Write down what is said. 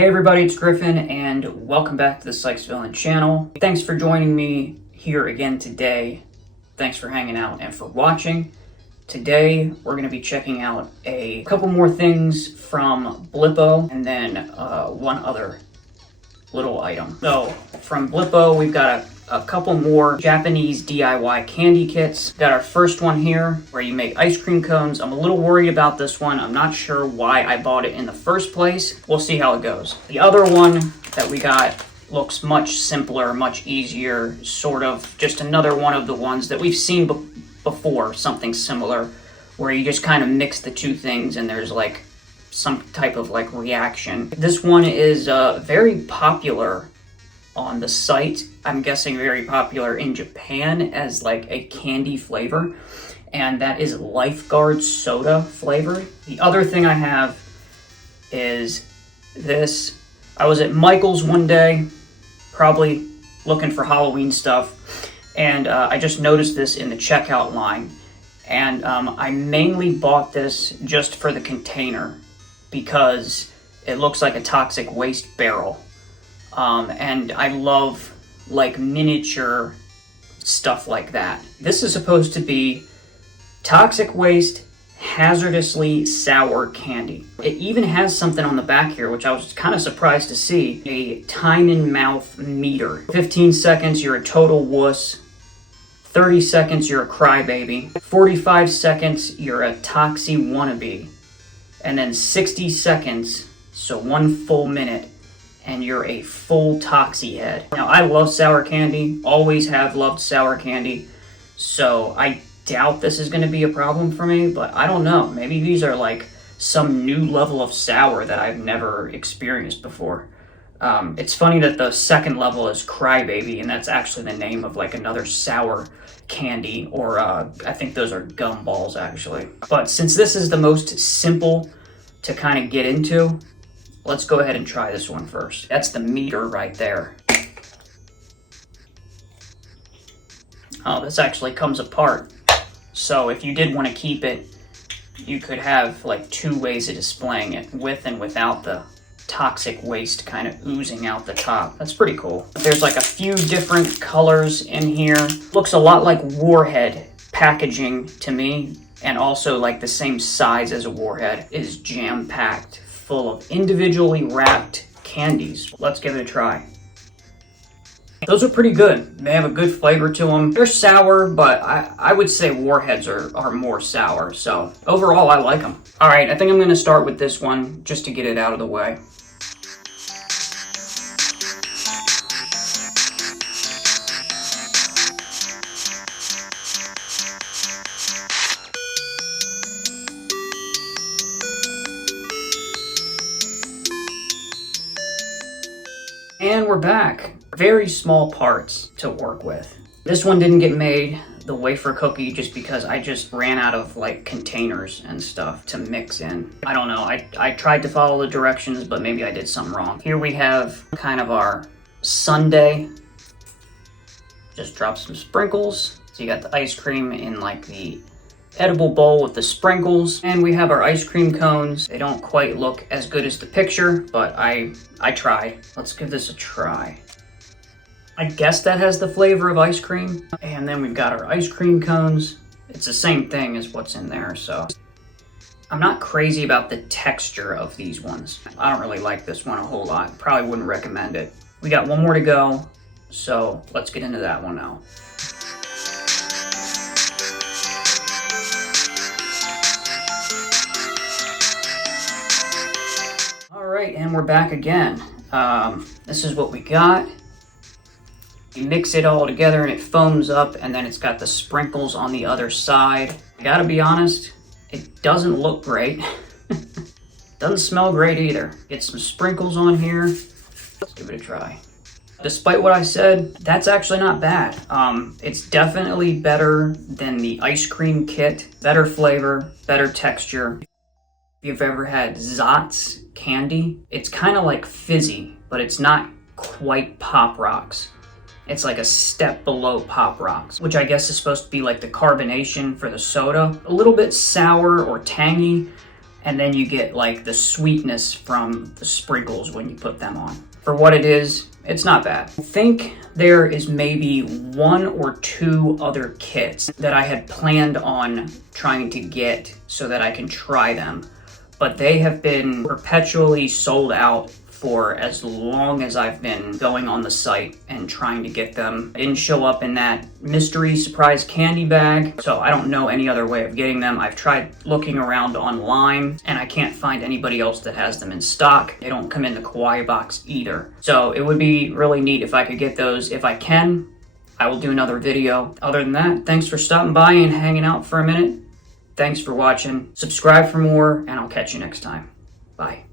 Hey everybody, it's Griffin, and welcome back to the Sykes Villain channel. Thanks for joining me here again today. Thanks for hanging out and for watching. Today, we're going to be checking out a couple more things from Blippo, and then one other little item. So, from Blippo, we've got a couple more Japanese DIY candy kits. Got our first one here, where you make ice cream cones. I'm a little worried about this one. I'm not sure why I bought it in the first place. We'll see how it goes. The other one that we got looks much simpler, much easier, sort of just another one of the ones that we've seen before, something similar, where you just kind of mix the two things and there's like some type of like reaction. This one is very popular on the site. I'm guessing very popular in Japan as like a candy flavor, and that is Lifeguard soda flavored. The other thing I have is this. I was at Michael's one day, probably looking for Halloween stuff, and I just noticed this in the checkout line, and I mainly bought this just for the container because it looks like a toxic waste barrel. And I love like miniature stuff like that. This is supposed to be toxic waste, hazardously sour candy. It even has something on the back here, which I was kind of surprised to see. A time in mouth meter. 15 seconds, you're a total wuss. 30 seconds, you're a crybaby. 45 seconds, you're a toxie wannabe. And then 60 seconds, so 1 full minute, and you're a full toxie head. Now, I love sour candy, always have loved sour candy, so I doubt this is going to be a problem for me, but I don't know. Maybe these are like some new level of sour that I've never experienced before. It's funny that the second level is Crybaby, and that's actually the name of like another sour candy, or I think those are gumballs actually. But since this is the most simple to kind of get into, let's go ahead and try this one first. That's the meter right there. Oh, this actually comes apart. So if you did want to keep it, you could have like two ways of displaying it, with and without the toxic waste kind of oozing out the top. That's pretty cool. There's like a few different colors in here. Looks a lot like Warhead packaging to me, and also like the same size as a Warhead. It is jam-packed full of individually wrapped candies. Let's give it a try. Those are pretty good. They have a good flavor to them. They're sour, but I would say Warheads are more sour, so overall I like them. Alright, I think I'm going to start with this one just to get it out of the way. And we're back. Very small parts to work with. This one didn't get made, the wafer cookie, just because I just ran out of like containers and stuff to mix in. I don't know, I tried to follow the directions, but maybe I did something wrong. Here we have kind of our sundae. Just drop some sprinkles. So you got the ice cream in like the edible bowl with the sprinkles, and we have our ice cream cones. They don't quite look as good as the picture, but I tried. Let's give this a try. I guess that has the flavor of ice cream. And then we've got our ice cream cones. It's the same thing as what's in there, so I'm not crazy about the texture of these ones. I don't really like this one a whole lot. Probably wouldn't recommend it. We got one more to go, so let's get into that one now. Alright, and we're back again. This is what we got. You mix it all together and it foams up, and then it's got the sprinkles on the other side. I gotta be honest, it doesn't look great. Doesn't smell great either. Get some sprinkles on here. Let's give it a try. Despite what I said, that's actually not bad. It's definitely better than the ice cream kit. Better flavor, better texture. If you've ever had Zot's candy, it's kind of like fizzy, but it's not quite Pop Rocks. It's like a step below Pop Rocks, which I guess is supposed to be like the carbonation for the soda. A little bit sour or tangy, and then you get like the sweetness from the sprinkles when you put them on. For what it is, it's not bad. I think there is maybe 1 or 2 other kits that I had planned on trying to get so that I can try them, but they have been perpetually sold out for as long as I've been going on the site and trying to get them. They didn't show up in that mystery surprise candy bag, so I don't know any other way of getting them. I've tried looking around online and I can't find anybody else that has them in stock. They don't come in the Kawaii box either. So it would be really neat if I could get those. If I can, I will do another video. Other than that, thanks for stopping by and hanging out for a minute. Thanks for watching. Subscribe for more, and I'll catch you next time. Bye.